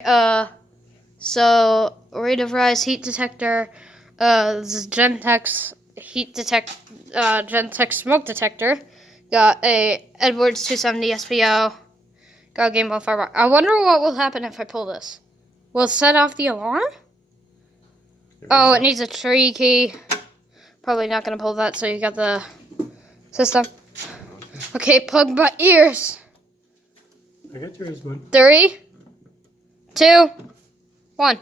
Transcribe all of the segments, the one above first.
So rate of rise heat detector, this is Gentex Gentex smoke detector. Got a Edwards 270 SPO. Got a Game Ball Firebar. I wonder what will happen if I pull this. Will it set off the alarm? Oh, it needs a tree key. Probably not gonna pull that, so you got the system. Okay, plug my ears. I got yours, bud. 3, 2, 1.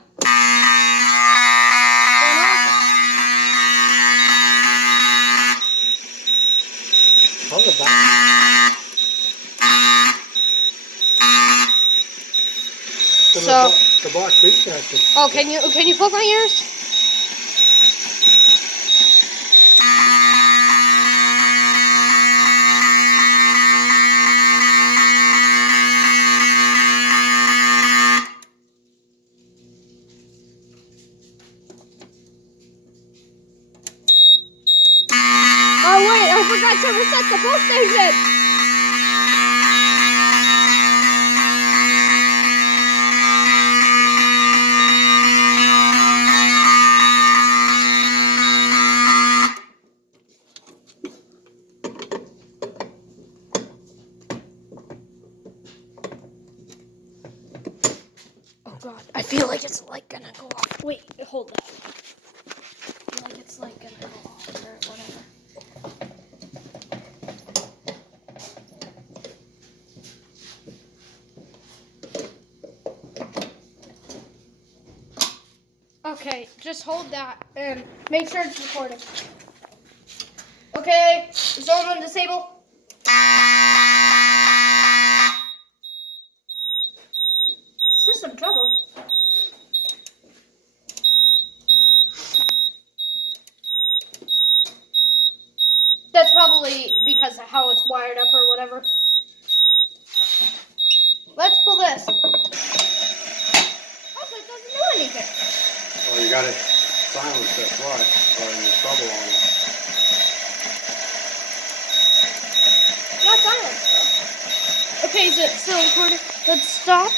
How's the back? So the box reconnected. oh, can you plug my ears? Oh wait, I forgot to reset the pull station. Oh god, I feel like it's like gonna go off. Wait, hold that. I feel like it's like gonna go off or whatever. Okay, just hold that and make sure it's recording. Okay, zone on disable. System trouble. That's probably because of how it's wired up or whatever. Let's pull this. Also, it doesn't do anything. Oh, you got it silenced, that's why. Or there's trouble on it. Not silenced though. Okay, is it still recording? Let's stop.